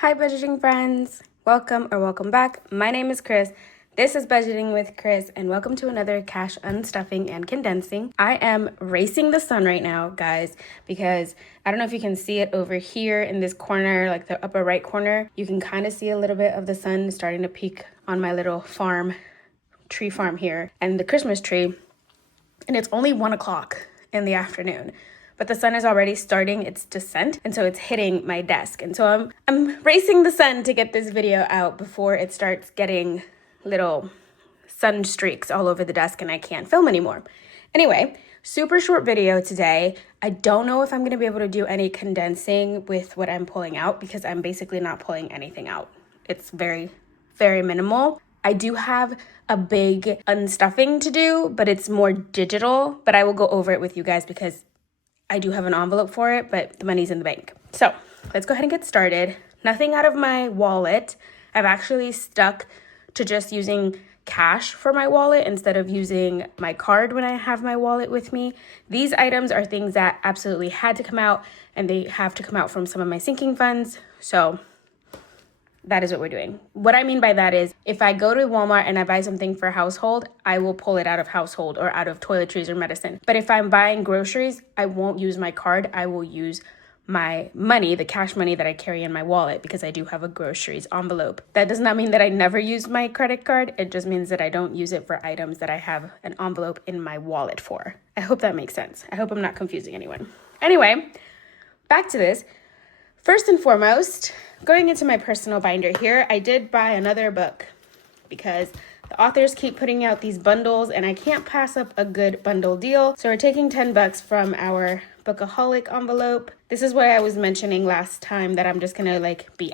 Hi budgeting friends, welcome back. My name is Chris. This is Budgeting with Chris and welcome to another cash unstuffing and condensing. I am racing the sun right now, guys, because I don't know if you can see it over here in this corner, like the upper right corner. You can kind of see a little bit of the sun starting to peek on my little tree farm here and the Christmas tree. And it's only 1 o'clock in the afternoon. But the sun is already starting its descent, and so it's hitting my desk. And so I'm racing the sun to get this video out before it starts getting little sun streaks all over the desk and I can't film anymore. Anyway, super short video today. I don't know if I'm gonna be able to do any condensing with what I'm pulling out because I'm basically not pulling anything out. It's very, very minimal. I do have a big unstuffing to do, but it's more digital, but I will go over it with you guys because I do have an envelope for it, but the money's in the bank. So let's go ahead and get started. Nothing out of my wallet. I've actually stuck to just using cash for my wallet instead of using my card when I have my wallet with me. These items are things that absolutely had to come out, and they have to come out from some of my sinking funds. So that is what we're doing. What I mean by that is if I go to Walmart and I buy something for household, I will pull it out of household or out of toiletries or medicine. But if I'm buying groceries, I won't use my card. I will use my money, the cash money that I carry in my wallet, because I do have a groceries envelope. That does not mean that I never use my credit card. It just means that I don't use it for items that I have an envelope in my wallet for. I hope that makes sense. I hope I'm not confusing anyone. Anyway, back to this. First and foremost, going into my personal binder here, I did buy another book because the authors keep putting out these bundles and I can't pass up a good bundle deal. So we're taking $10 from our Bookaholic envelope. This is what I was mentioning last time, that I'm just gonna be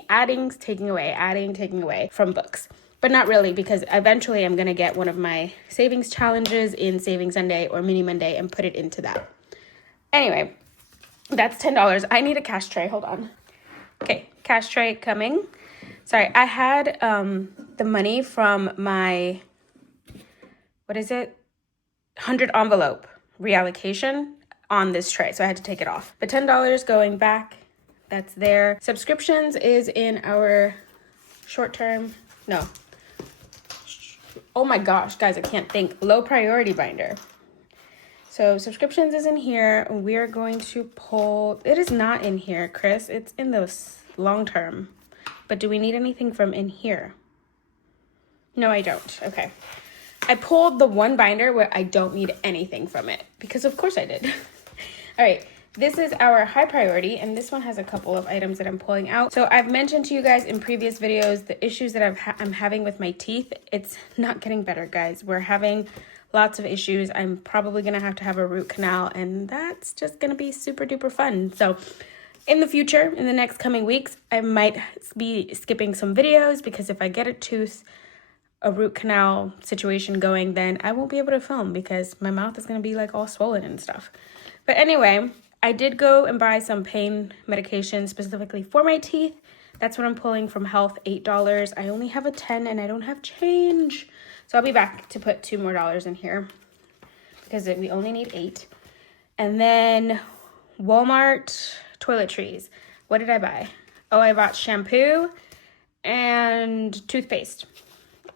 taking away from books. But not really, because eventually I'm gonna get one of my savings challenges in Saving Sunday or Mini Monday and put it into that. Anyway, that's $10. I need a cash tray, hold on. Okay, cash tray coming. Sorry, I had the money from my, 100 envelope reallocation on this tray, so I had to take it off. But $10 going back, that's there. Subscriptions is in our short-term, no. Oh my gosh, guys, I can't think. Low priority binder. So subscriptions is in here. We're going to pull, it is not in here, Chris. It's in those long term. But do we need anything from in here? No, I don't. Okay. I pulled the one binder where I don't need anything from it because of course I did. All right. This is our high priority, and this one has a couple of items that I'm pulling out. So I've mentioned to you guys in previous videos the issues that I'm having with my teeth. It's not getting better, guys. We're having lots of issues. I'm probably gonna have to have a root canal, and that's just gonna be super duper fun. So in the future, in the next coming weeks, I might be skipping some videos because if I get a root canal situation going, then I won't be able to film because my mouth is gonna be all swollen and stuff. But anyway, I did go and buy some pain medication specifically for my teeth. That's what I'm pulling from Health, $8. I only have a 10 and I don't have change. So I'll be back to put $2 more in here because we only need 8. And then Walmart toiletries. What did I buy? Oh, I bought shampoo and toothpaste.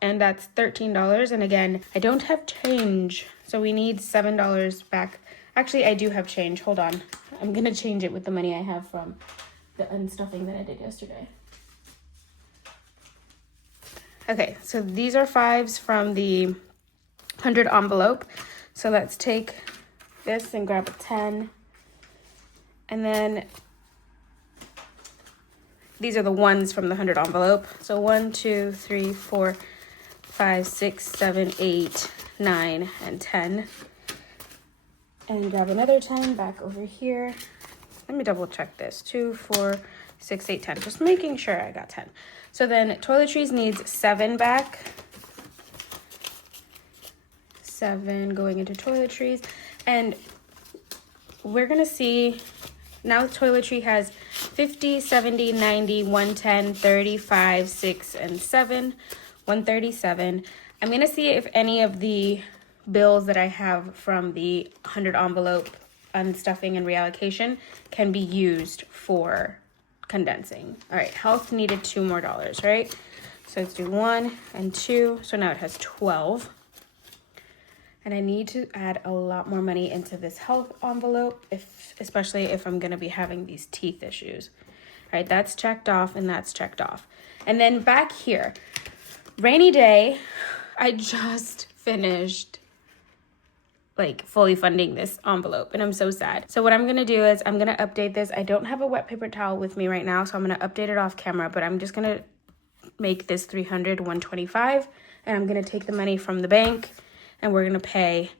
And that's $13. And again, I don't have change. So we need $7 back. Actually, I do have change. Hold on. I'm going to change it with the money I have from the unstuffing that I did yesterday. Okay, so these are 5s from the 100 envelope. So let's take this and grab a 10. And then these are the 1s from the 100 envelope. So 1, 2, 3, 4, 5, 6, 7, 8, 9, and 10. And grab another 10 back over here. Let me double check this. 2, 4, 6, 8, 10. Just making sure I got 10. So then toiletries needs 7 back. 7 going into toiletries. And we're going to see, now the toiletry has 50, 70, 90, 110, 35, 6, and 7. 137. I'm going to see if any of the bills that I have from the 100 envelope unstuffing and reallocation can be used for condensing. All right, health needed $2 more, right? So let's do 1 and 2. So now it has 12. And I need to add a lot more money into this health envelope, especially if I'm gonna be having these teeth issues. All right, that's checked off and that's checked off. And then back here, rainy day, I just finished like fully funding this envelope and I'm so sad. So what I'm gonna do is I'm gonna update this. I don't have a wet paper towel with me right now, so I'm gonna update it off camera, but I'm just gonna make this 300, 125, and I'm gonna take the money from the bank and we're gonna pay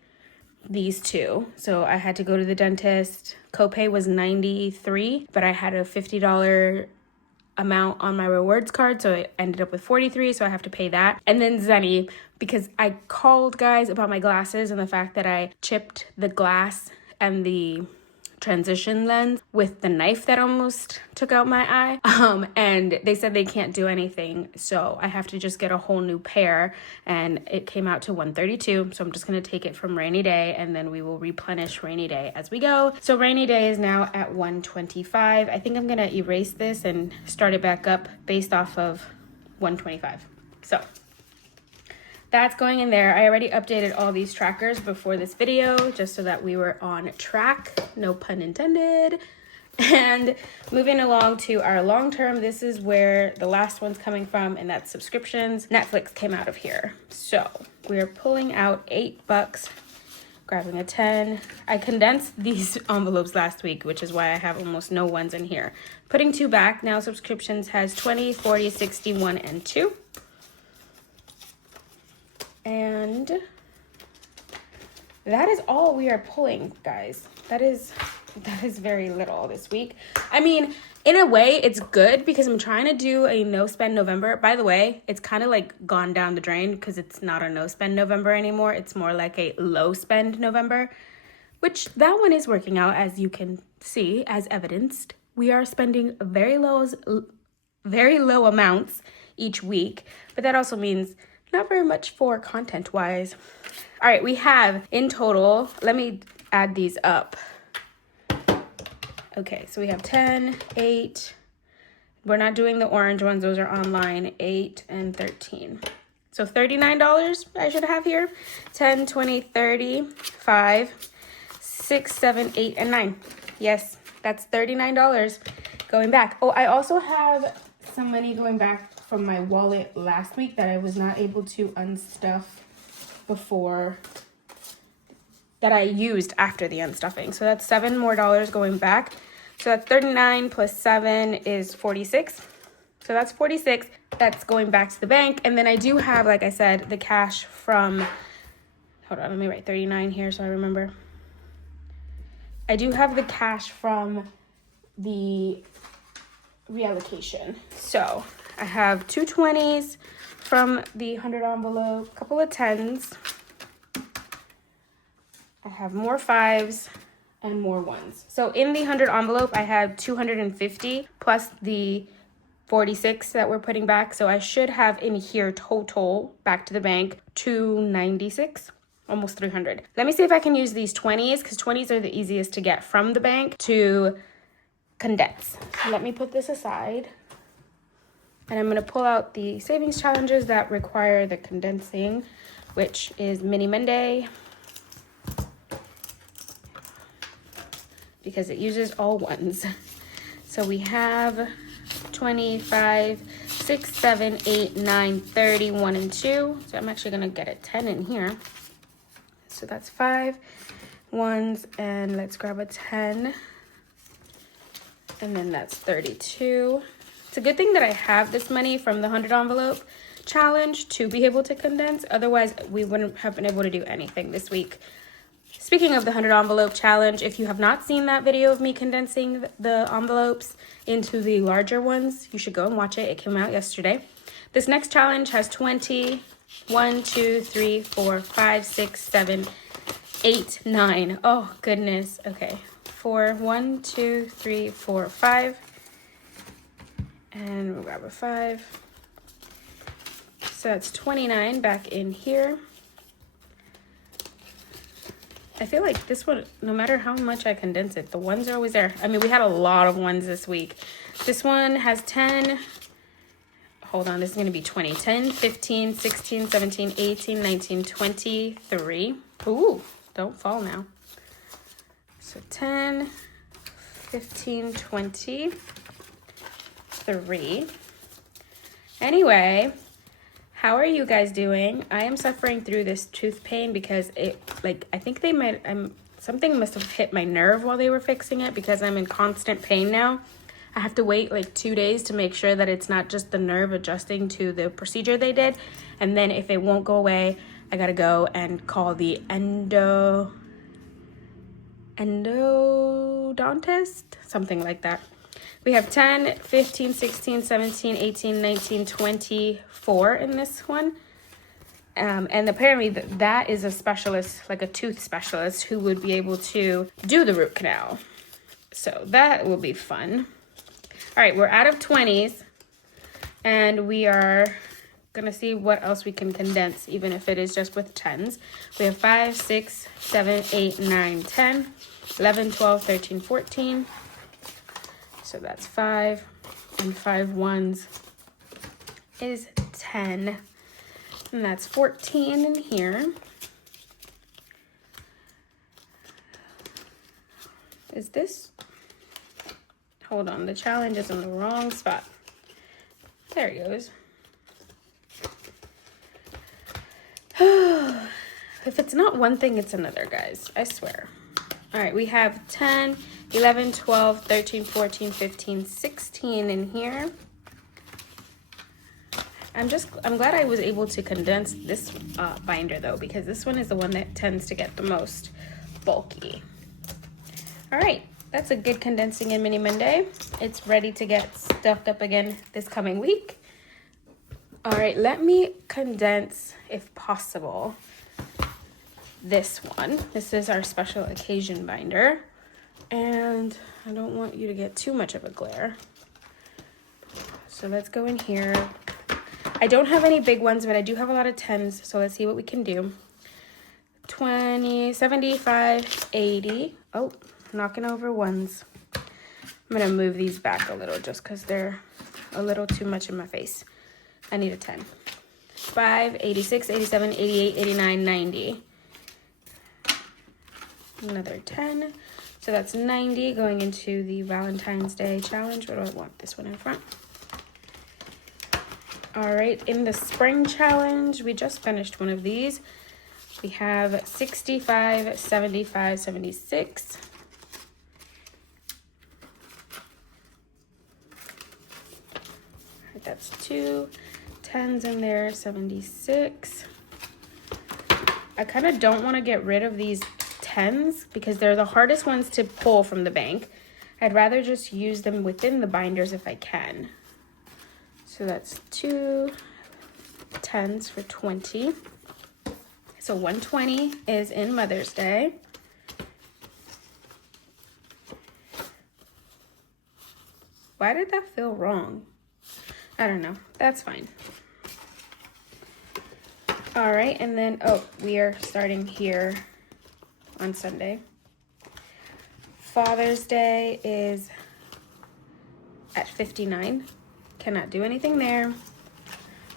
these two. So I had to go to the dentist. Copay was $93, but I had a $50 amount on my rewards card, so it ended up with $43, so I have to pay that. And then Zenny, because I called guys about my glasses and the fact that I chipped the glass and the transition lens with the knife that almost took out my eye, and they said they can't do anything, so I have to just get a whole new pair, and it came out to $132. So I'm just going to take it from rainy day and then we will replenish rainy day as we go. So rainy day is now at $125. I think I'm going to erase this and start it back up based off of $125. So that's going in there. I already updated all these trackers before this video just so that we were on track, no pun intended. And moving along to our long term, this is where the last one's coming from, and that's subscriptions. Netflix came out of here. So we're pulling out $8, grabbing a 10. I condensed these envelopes last week, which is why I have almost no ones in here. Putting 2 back, now subscriptions has 20, 40, 60, 1, and 2. And that is all we are pulling, guys. That is very little this week. I mean, in a way, it's good because I'm trying to do a no-spend November. By the way, it's kind of like gone down the drain because it's not a no-spend November anymore. It's more like a low-spend November, which that one is working out, as you can see, as evidenced. We are spending very low amounts each week, but that also means not very much for content wise. All right, we have in total, let me add these up. Okay, so we have 10, 8. We're not doing the orange ones, those are online, 8 and 13. So $39 I should have here. 10, 20, 30, 5, 6, 7, 8, and 9. Yes, that's $39 going back. Oh, I also have some money going back from my wallet last week that I was not able to unstuff before, that I used after the unstuffing. So that's $7 more going back. So that's 39 plus 7 is 46. So that's 46. That's going back to the bank. And then I do have, like I said, the cash from, hold on, let me write 39 here so I remember. I do have the cash from the reallocation. So I have 2 20s from the 100 envelope, a couple of 10s. I have more 5s and more 1s. So in the 100 envelope, I have 250 plus the 46 that we're putting back. So I should have in here total back to the bank 296, almost 300. Let me see if I can use these 20s, because 20s are the easiest to get from the bank to condense. Let me put this aside. And I'm going to pull out the savings challenges that require the condensing, which is Mini Monday, because it uses all ones. So we have 25, 6, 7, 8, 9, 30, 1, and 2. So I'm actually going to get a 10 in here. So that's 5 1s, and let's grab a 10. And then that's 32. It's a good thing that I have this money from the 100 envelope challenge to be able to condense. Otherwise, we wouldn't have been able to do anything this week. Speaking of the 100 envelope challenge, if you have not seen that video of me condensing the envelopes into the larger ones, you should go and watch it. It came out yesterday. This next challenge has 20, 1, 2, 3, 4, 5, 6, 7, 8, 9. Oh, goodness. Okay. 4, 1, 2, 3, 4, 5. And we'll grab a 5. So that's 29 back in here. I feel like this one, no matter how much I condense it, the ones are always there. I mean, we had a lot of ones this week. This one has 10. Hold on, this is going to be 20. 10, 15, 16, 17, 18, 19, 23. Ooh, don't fall now. So 10, 15, 23. Anyway, how are you guys doing? I am suffering through this tooth pain because it, like, I think they might, something must have hit my nerve while they were fixing it because I'm in constant pain now. I have to wait like 2 days to make sure that it's not just the nerve adjusting to the procedure they did. And then if it won't go away, I gotta go and call the endodontist, something like that. We have 10, 15, 16, 17, 18, 19, 24 in this one. And apparently that is a specialist, like a tooth specialist, who would be able to do the root canal. So that will be fun. All right, we're out of 20s. And we are gonna see what else we can condense, even if it is just with 10s. We have 5, 6, 7, 8, 9, 10, 11, 12, 13, 14. So that's 5, and 5 ones is 10. And that's 14 in here. Is this? Hold on, the challenge is in the wrong spot. There it goes. If it's not one thing, it's another, guys. I swear. All right, we have 10, 11, 12, 13, 14, 15, 16 in here. I'm glad I was able to condense this binder though, because this one is the one that tends to get the most bulky. All right, that's a good condensing in Mini Monday. It's ready to get stuffed up again this coming week. All right, let me condense, if possible, this one. This is our special occasion binder. And I don't want you to get too much of a glare. So let's go in here. I don't have any big ones, but I do have a lot of 10s. So let's see what we can do. 20, 75, 80. Oh, knocking over ones. I'm gonna move these back a little just because they're a little too much in my face. I need a 10. 5, 86, 87, 88, 89, 90. Another 10. So that's 90 going into the Valentine's Day challenge. What do I want? This one in front. All right, in the spring challenge, we just finished one of these. We have 65, 75, 76. All right, that's 2 10s in there, 76. I kind of don't want to get rid of these 10s because they're the hardest ones to pull from the bank. I'd rather just use them within the binders if I can. So that's 2 10s for 20. So 120 is in Mother's Day. Why did that feel wrong? I don't know. That's fine. All right, and then, oh, we are starting here on Sunday. Father's Day is at 59. Cannot do anything there.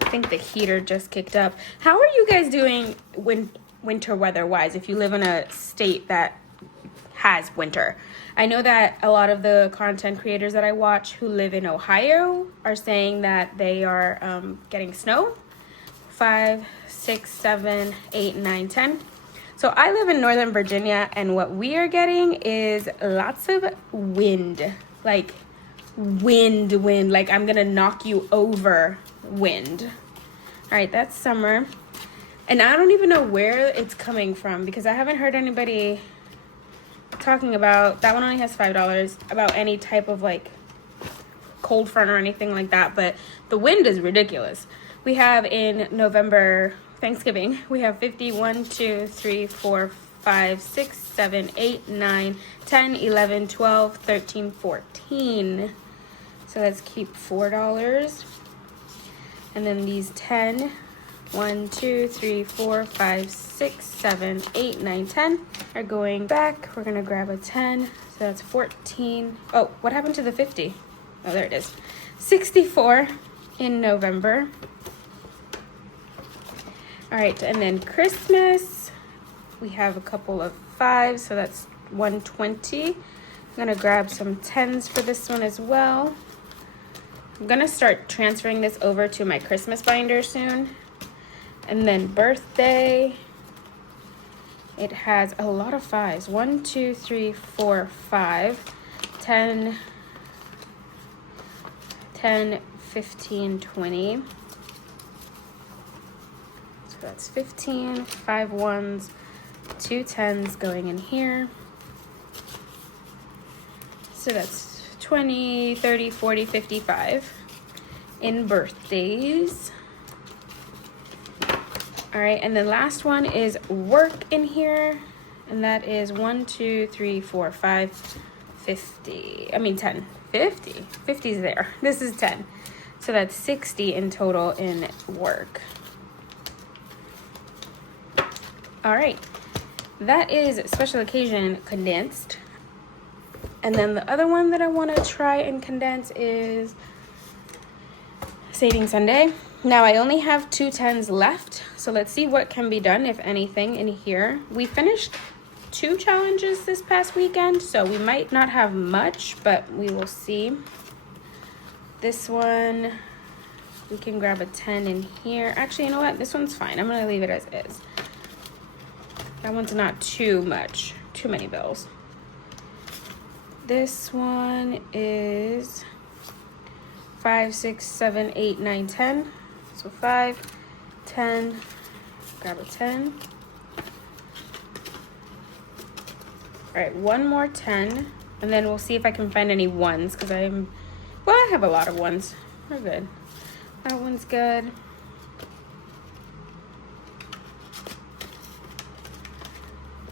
I think the heater just kicked up. How are you guys doing winter weather-wise if you live in a state that has winter? I know that a lot of the content creators that I watch who live in Ohio are saying that they are getting snow. 5, 6, 7, 8, 9, 10. So I live in Northern Virginia, and what we are getting is lots of wind. Like wind. Like I'm gonna knock you over wind. All right, that's summer. And I don't even know where it's coming from because I haven't heard anybody talking about, that one only has $5, about any type of like cold front or anything like that, but the wind is ridiculous. We have in November, Thanksgiving, we have 50, 1, 2, 3, 4, 5, 6, 7, 8, 9, 10, 11, 12, 13, 14. So let's keep $4. And then these 10 1, 2, 3, 4, 5, 6, 7, 8, 9, 10 are going back. We're gonna grab a 10, so that's 14. Oh, what happened to the 50? Oh, there it is. 64 in November. All right, and then Christmas, we have a couple of 5s, so that's 120. I'm gonna grab some 10s for this one as well. I'm gonna start transferring this over to my Christmas binder soon. And then birthday, it has a lot of 5s. 1, 2, 3, 4, 5, 10, 10, 15, 20. So that's 15, 5 1s, 2 10s going in here. So that's 20, 30, 40, 55 in birthdays. All right, and the last one is work in here, and that is 1, 2, 3, 4, 5, 50. I mean 10, 50. 50 is there. This is 10. So that's 60 in total in work. All right, that is special occasion condensed. And then the other one that I want to try and condense is Saving Sunday. Now I only have 2 10s left, so let's see what can be done, if anything, in here. We finished 2 challenges this past weekend, so we might not have much, but we will see. This one, we can grab a 10 in here. Actually, you know what? This one's fine. I'm going to leave it as is. That one's not too much, too many bills. This one is 5, 6, 7, 8, 9, 10. So 5, 10, grab a 10. All right, one more 10, and then we'll see if I can find any 1s, because I have a lot of 1s. We're good. That one's good.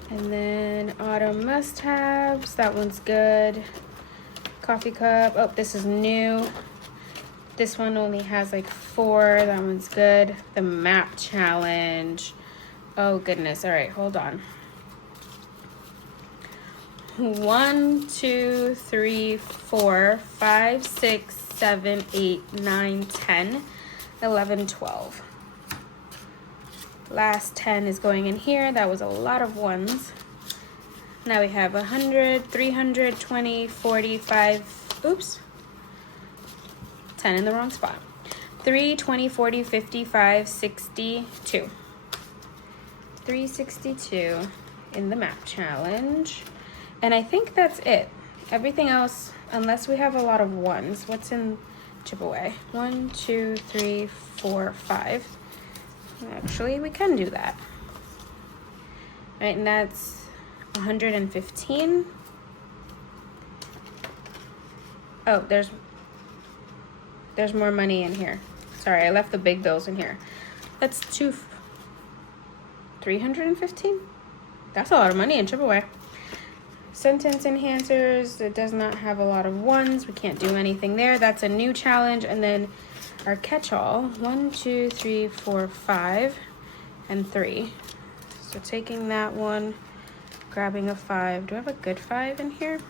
And then autumn must-haves, that one's good. Coffee cup, oh, this is new. This one only has like 4, that one's good. The map challenge, oh goodness. All right, hold on. 1, 2, 3, 4, 5, 6, 7, 8, 9, 10, 11, 12. Last 10 is going in here. That was a lot of 1s. Now we have 100, 300, 20, 45, oops. 10 in the wrong spot. 3, 20, 40, 55, 62. 362 in the map challenge. And I think that's it. Everything else, unless we have a lot of 1s. What's in chip away? 1, 2, 3, 4, 5. Actually, we can do that. All right, and that's 115. Oh, there's more money in here. Sorry, I left the big bills in here. That's 315? That's a lot of money in chip away. Sentence enhancers, it does not have a lot of 1s. We can't do anything there. That's a new challenge. And then our catch-all, 1, 2, 3, 4, 5, and 3. So taking that one, grabbing a 5. Do I have a good 5 in here?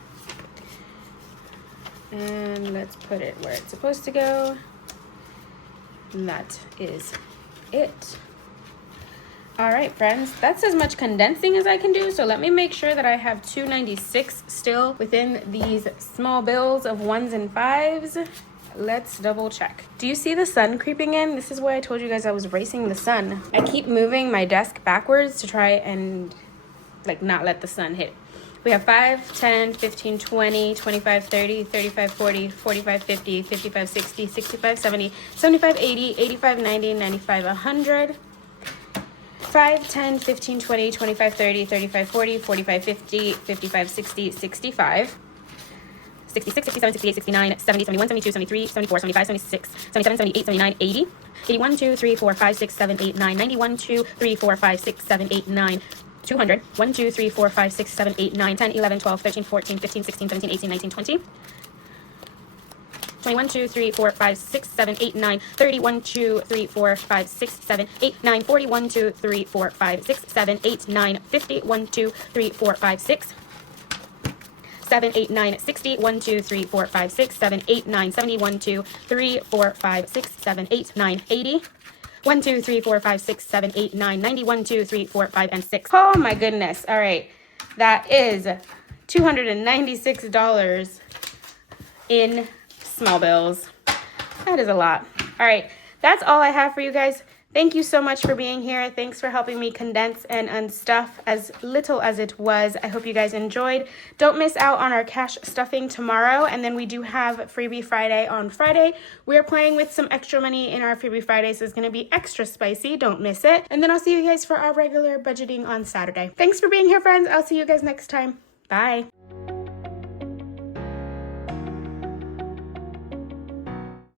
And let's put it where it's supposed to go. And that is it. All right, friends, that's as much condensing as I can do. So let me make sure that I have 296 still within these small bills of 1s and 5s. Let's double check. Do you see the sun creeping in? This is why I told you guys I was racing the sun. I keep moving my desk backwards to try and like not let the sun hit. We have 5, 10, 15, 20, 25, 30, 35, 40, 45, 50, 55, 60, 65, 70, 75, 80, 85, 90, 95, 100. 5, 10, 15, 20, 25, 30, 35, 40, 45, 50, 55, 60, 65. 66, 67, 68, 69, 70, 71, 72, 73, 74, 75, 76, 77, 78, 79, 80, 81, 2, 3, 4, 5, 6, 7, 8, 9, 91, 2, 3, 4, 5, 6, 7, 8, 9, 200, 1, 2, 3, 4, 5, 6, 7, 8, 9, 10, 11, 12, 13, 14, 15, 16, 17, 18, 19, 20, 21, 2, 3, 4, 5, 6, 7, 8, 9, 30, 1, 2, 3, 4, 5, 6, 7, 8, 9, 40, 1, 2, 3, 4, 5, 6, 7, 8, 9, 50, 1, 2, 3, 4, 5, 6, 7, 8, 9, 60, 1, 2, 3, 4, 5, 6, 7, 8, 9, 70, 1, 2, 3, 4, 5, 6, 7, 8, 9, 80, 1, 2, 3, 4, 5, 6, 7, 8, 9, 90, 1, 2, 3, 4, 5, and 6. Oh my goodness. All right. That is $296 in small bills. That is a lot. All right. That's all I have for you guys. Thank you so much for being here. Thanks for helping me condense and unstuff as little as it was. I hope you guys enjoyed. Don't miss out on our cash stuffing tomorrow. And then we do have Freebie Friday on Friday. We're playing with some extra money in our Freebie Friday, so it's going to be extra spicy. Don't miss it. And then I'll see you guys for our regular budgeting on Saturday. Thanks for being here, friends. I'll see you guys next time. Bye.